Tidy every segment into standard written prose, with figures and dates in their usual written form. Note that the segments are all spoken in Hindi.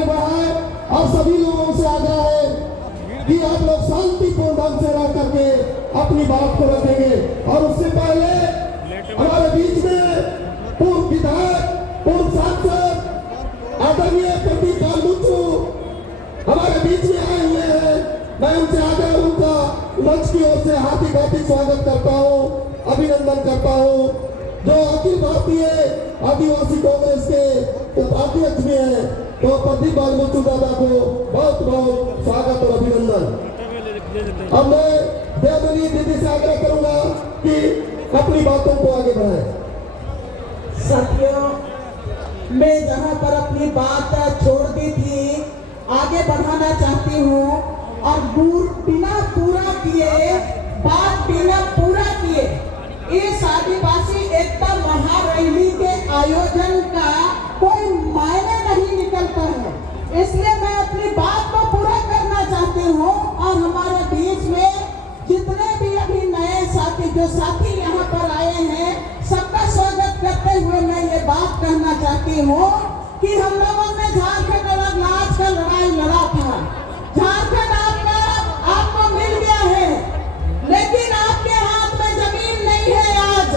आगे बढ़ाए और सभी लोगों से आग्रह है कि आप लोग शांतिपूर्ण ढंग से रह करके अपनी बात को रखेंगे। और उससे पहले हमारे बीच में पूर्व विधायक, पूर्व सांसद आदरणीय प्रदीप मुचू हमारे बीच में आए हुए हैं। मैं उनसे आगे उनका मंच की ओर से हार्दिक हार्दिक स्वागत करता हूँ, अभिनंदन करता हूँ। जो अखिल भारतीय आदिवासी कांग्रेस के उपाध्यक्ष भी हैं, तो प्रदीप मुचू दादा को बहुत बहुत स्वागत और अभिनंदन। अब मैं देवमणि दीदी से आग्रह करूंगा कि अपनी बातों को आगे बढ़ाएं। साथियों, मैं जहां पर अपनी बात छोड़ दी थी आगे बढ़ाना चाहती हूं और बिना पूरा किए इस आदिवासी एकता महारैली के आयोजन का कोई मायने नहीं निकलता है। इसलिए मैं अपनी बात को पूरा करना चाहती हूँ और हमारे बीच में जितने भी अभी नए साथी जो साथी यहाँ पर आए हैं, सबका स्वागत करते हुए मैं ये बात कहना चाहती हूँ कि हम लोगों ने झारखंड अलग राज का लड़ाई लड़ा था। झारखंड आपको मिल गया है, लेकिन आपके हाथ में जमीन नहीं है। आज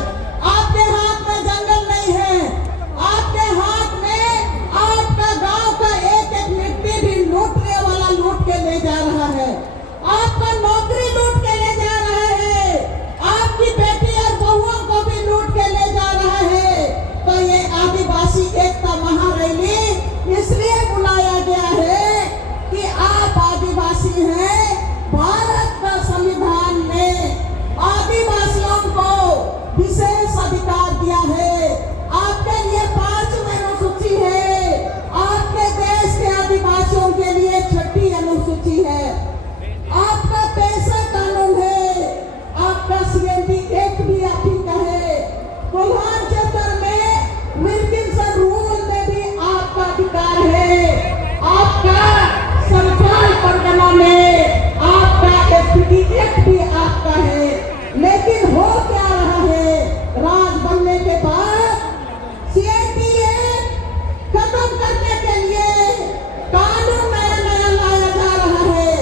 आपके हाथ में जंगल नहीं है, आपके हाथ में आपका गांव का एक एक मिट्टी भी लूटने वाला लूट के ले जा रहा है, आपका नौकरी लूट के ले जा रहा है, आपकी बेटी और बहुओं को भी लूट के ले जा रहा है। तो ये आदिवासी एकता महारैली इसलिए बुलाया गया है कि आप आदिवासी हैं। भारत का संविधान ने आदिवासियों को विशेष अधिकार दिया है। आपके लिए 5वीं अनुसूची है, आपके देश के आदिवासियों के लिए 6ठी अनुसूची है। आपका पैसा कानून है, आपका सीएमडी एक्ट भी आप ही का है। कोल्हान क्षेत्र में विल्किंसन रूल में भी आपका अधिकार है। आपका संथाल परगना में आपका एसपीटी एक्ट भी आपका है। लेकिन हो क्या रहा है, राज बनने के बाद सीएमडी एक्ट खत्म करने के लिए कानून नया नया लाया जा रहा है।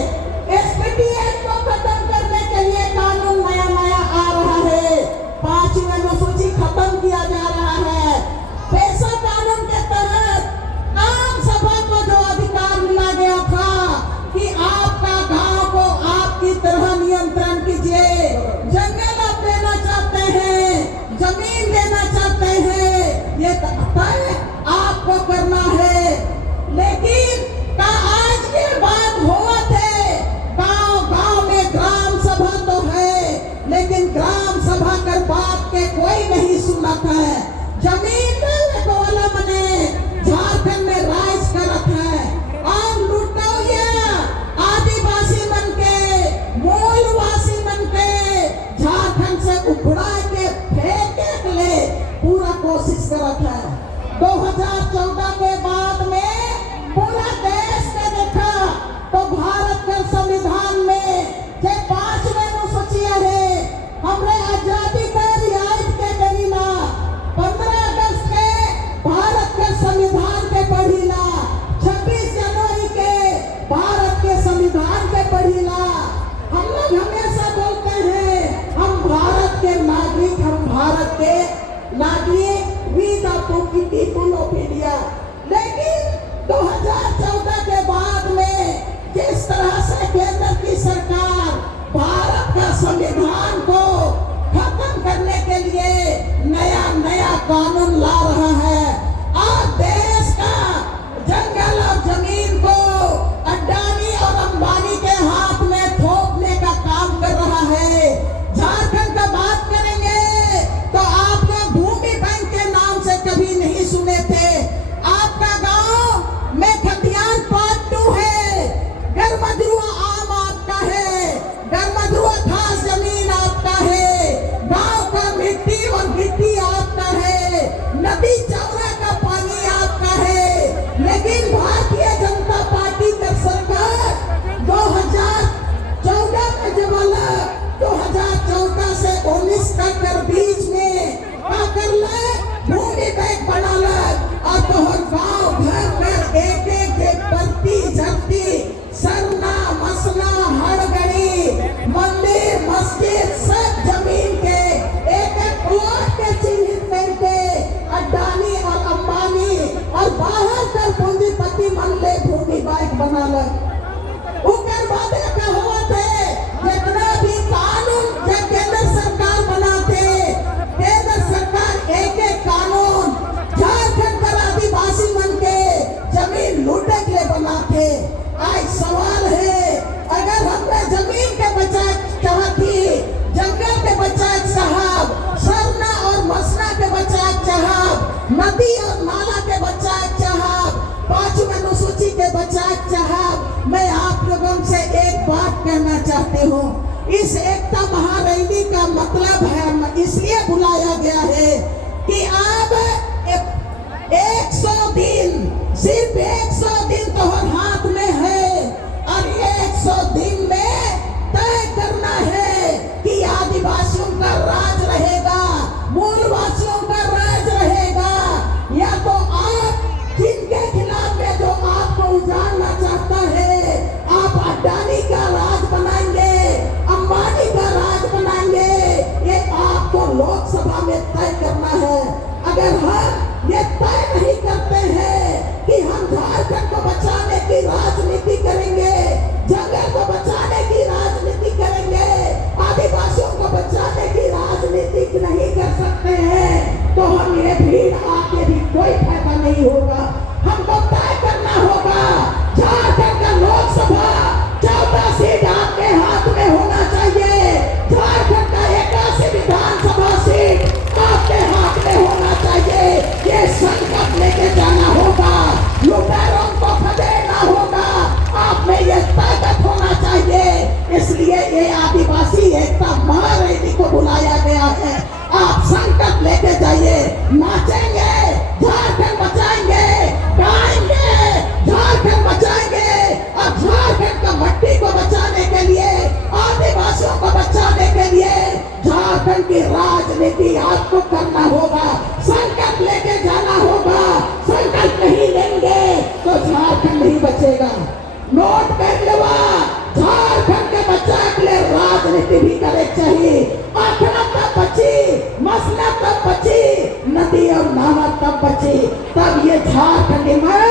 एसपीटी एक्ट को खत्म करने के लिए कानून नया नया आ रहा है। 5वीं अनुसूची खत्म किया जा रहा है। पैसा कानून के तहत आम सभा को जो अधिकार मिला गया था कि आपका गांव को आपकी तरह नियंत्रण कीजिए, जंगल आप देना चाहते हैं, जमीन देना चाहते हैं, ये तय आपको करना है। लेकिन आज के बाद हुआ थे गांव में ग्राम सभा तो है, लेकिन ग्राम सभा कर बात के कोई नहीं सुनत है। जमीन देने को वाला मने झारखंड में राज करत है और लुटौया आदिवासी मन के, मूलवासी मन के झारखंड से उखड़ा के फेंके के लिए पूरा कोशिश करत है। 2014 के बाद में पूरा देश ने देखा तो भारत के संविधान में जे 5वीं अनुसूची है, हमरे आजादी का रियायत के करीला 15 अगस्त के भारत के संविधान के पढ़ीला, 26 जनवरी के भारत के संविधान के पढ़ीला। हम लोग हमेशा बोलते हैं हम भारत के नागरिक, हम भारत के नागरिक, we the people of India. लेकिन 2014 के बाद में जिस तरह से केंद्र की सरकार भारत का संविधान को खत्म करने के लिए नया नया कानून ला रहा है और देश का जंगल और जमीन को अडानी और अंबानी के हाथ में थोपने का काम कर रहा है। झारखंड का बात करेंगे तो आप लोग भूमि बैंक के नाम से कभी नहीं सुने थे। आपका गांव में खतियान पार्ट 2 है, गरमधुआ आम आपका है, गरमधुआ खास जमीन आपका है, गांव का मिट्टी और गिट्टी आपका है। बात कहना चाहती हूँ। इस एकता महारैली का मतलब है, इसलिए बुलाया गया है कि अब 100 दिन, सिर्फ 100 दिन तो हाथ में है और 100 दिन में तय करना है कि आदिवासियों का राज रहेगा, मूलवासियों का राज रहेगा, या तो आप जिनके खिलाफ में जो आपको उजाड़ना चाहता है, आप अडानी का राज बनाएंगे, अंबानी का राज बनाएंगे, ये आपको लोकसभा में तय करना है। अगर हम ये तय नहीं करते हैं कि हम झारखंड को बचाने की राजनीति करेंगे, जंगल को बचाने की राजनीति करेंगे, आदिवासियों को बचाने की राजनीति नहीं कर सकते हैं, तो हम ये भीड़ आके भी कोई फायदा नहीं होगा। हमको तय करना होगा, झारखंड का लोकसभा 14 सीट आपके हाथ में होना चाहिए, झारखंड का 81 विधानसभा सीट आपके हाथ में होना चाहिए। ये संकल्प लेके जाना होगा, लुटेरों को खदेड़ना होगा, आप में ये ताकत होना चाहिए। इसलिए ये आदिवासी एकता महारैली को बुलाया गया है। आप संकल्प लेके जाइए, नाचेंगे, झारखंड बचाएंगे, गाएंगे, झारखंड बचाएंगे, और झारखंड का मट्टी को बचाने के लिए, आदिवासियों को बचाने के लिए झारखंड की राजनीति आपको करना होगा, संकल्प लेके जाना होगा। संकल्प नहीं लेंगे तो झारखंड नहीं बचेगा। नोट कर लेवा, झारखंड के बचाने के लिए राजनीति भी करे चाहिए। आखिरत तब बची, मसला तब बची, नदी और नाला तब बची, तब ये झारखंड में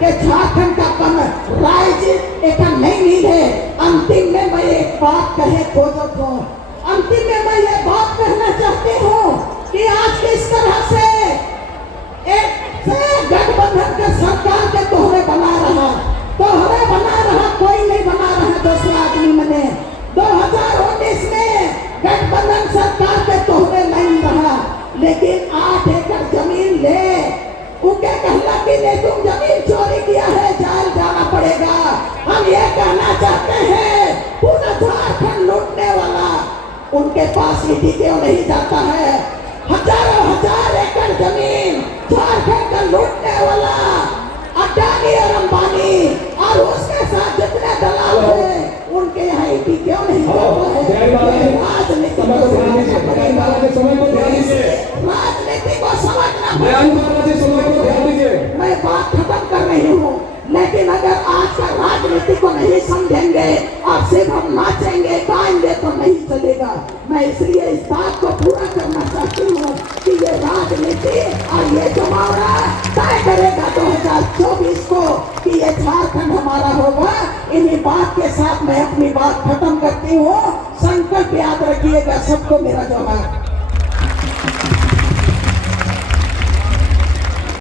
के झारखंड का कम राज्य एक नहीं मिले। अंतिम में मैं एक बात कहे खोजो तो, अंतिम में मैं ये बात कहना चाहती हूँ कि आज किस तरह से एक गठबंधन के सरकार के तोहरे बना रहा, कोई नहीं बना रहा दूसरा आदमी मने। 2019 में गठबंधन सरकार के तोहरे नहीं रहा, लेकिन 8 एकड़ जमीन ले उनके कहला कि नहीं तुम जमीन चोरी किया है, जेल जाना पड़ेगा। हम ये कहना चाहते हैं, पूरा झारखंड लूटने वाला उनके पास नीति क्यों नहीं जाता है? हजारों हजार एकड़ जमीन झारखंड का लूटने वाला अडानी और अंबानी और उसके साथ जितने दलाल हैं, उनके यहाँ ईडी क्यों नहीं जाता है? राजनीति को समझना पड़ेगा, राजनीति को समझना पड़ेगा। मैं बात खत्म कर रही हूँ, लेकिन अगर आज का राजनीति को नहीं समझेंगे और सिर्फ हम नाचेंगे गाएंगे तो नहीं चलेगा। मैं इसलिए इस बात को पूरा करना चाहती हूँ कि ये राजनीति और ये चुनाव तय करेगा 2024 को कि ये झारखंड हमारा होगा। इन्हीं बात के साथ मैं अपनी बात खत्म करती हूँ। संकल्प याद रखिएगा, सबको मेरा जवाब।